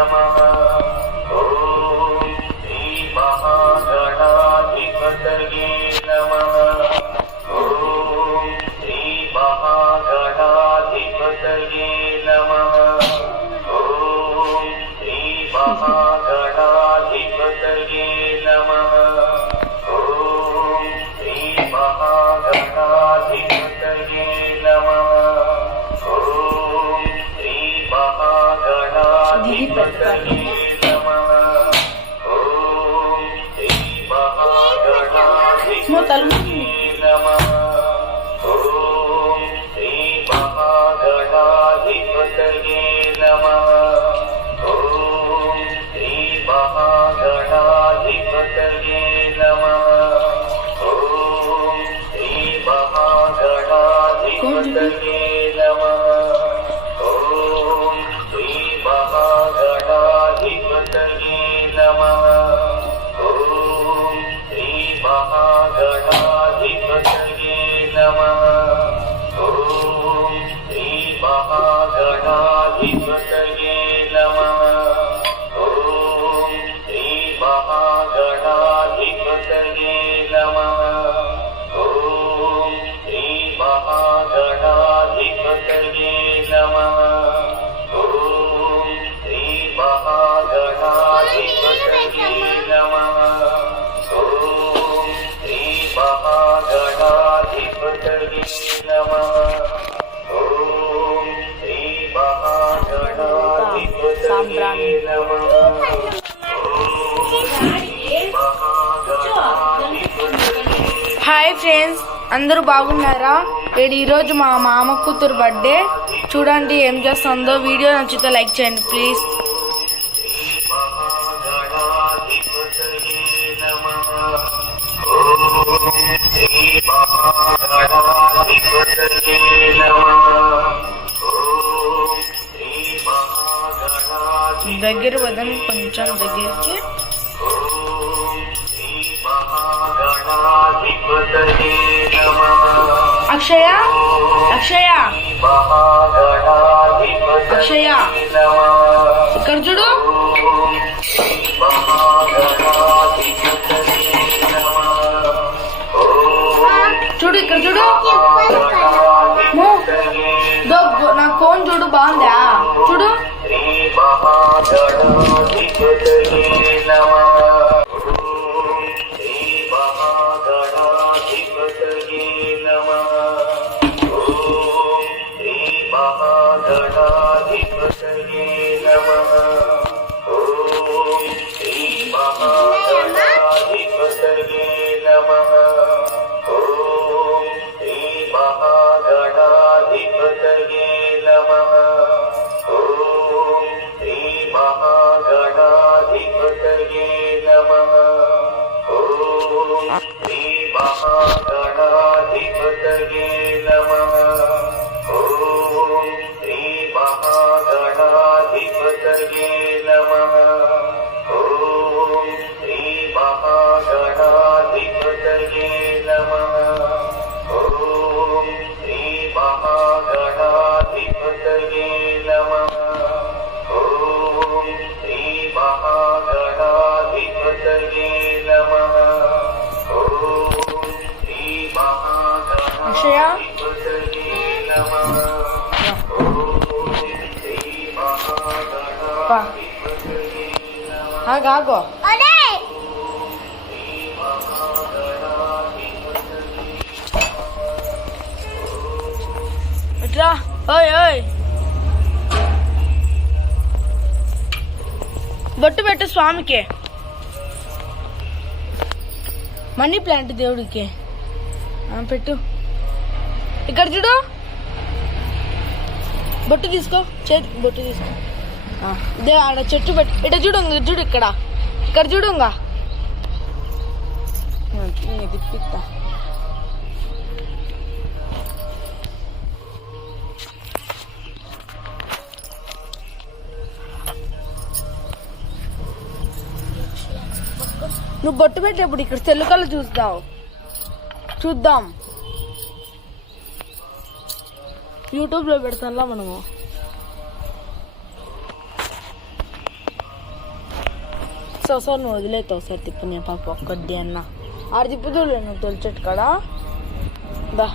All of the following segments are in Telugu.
नमः। ॐ श्री महागणाधिपतये नमः। ॐ श्री महागणाधिपतये नमः। ॐ श्री महागणाधिपतये नमः। ॐ श्री महागणाधिपतये नमः। ॐ श्री महागणाधिपतये नमः। ॐ श्री महागणाधिपतये नमः। ॐ श्री महागणाधिपतये नमः। ॐ श्री महागणाधिपतये नमः। ॐ श्री महागणाधिपतये नमः। ॐ श्री महागणाधिपतये नमः। ॐ श्री महागणाधिपतये नमः। ॐ श्री महागणाधिपतये नमः। ॐ श्री महागणाधिपतये नमः। ॐ श्री महागणाधिपतये नमः। ॐ श्री महागणाधिपतये नमः। ॐ श्री महागणाधिपतये नमः। ॐ श्री महागणाधिपतये नमः। హాయ్ ఫ్రెండ్స్, అందరూ బాగున్నారా? ఈరోజు మా మామ కూతురు బర్త్డే. చూడండి ఏం చేస్తుందో. వీడియో నచ్చితే లైక్ చేయండి ప్లీజ్. దగ్గర వదని కొంచెం దగ్గరికి. అక్షయ అక్షయ అక్షయ ఇక్కడ చూడు. చూడు ఇక్కడ చూడు. నా ఫోన్ చూడు, బాగుందా? చూడు. అక్షయ ఆగో. ఇట్లా. ఓయ్ ఓయ్, బొట్టు పెట్టు స్వామికి. మనీ ప్లాంట్ దేవుడికి పెట్టు. ఇక్కడ చూడు, బొట్టు తీసుకో, చేతికి బొట్టు తీసుకో. ఇదే ఆడ చెట్టు పెట్టు. ఇట చూడు, చూడు ఇక్కడ, ఇక్కడ చూడు. తిప్పిస్తా. నువ్వు బొట్టు పెట్టేప్పుడు ఇక్కడ సెల్లుకల్లా చూద్దాం. యూట్యూబ్ లో పెడతాంలా మనము. తిప్పేస్తావు సార్, నువ్వు వదిలేతావు సార్. తిప్పు నేను పాప ఒక్కటి అన్న ఆరు తిప్పుదులే నువ్వు తొలిచెట్టు కాడా దా.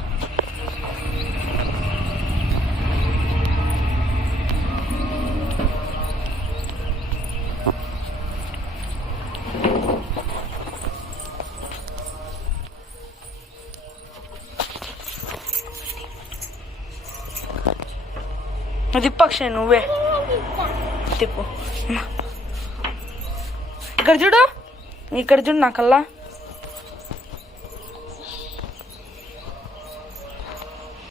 తిప్పక్షే నువ్వే తిప్పు. ఇక్కడ చూడు, ఇక్కడ చూడు నా కల్లా.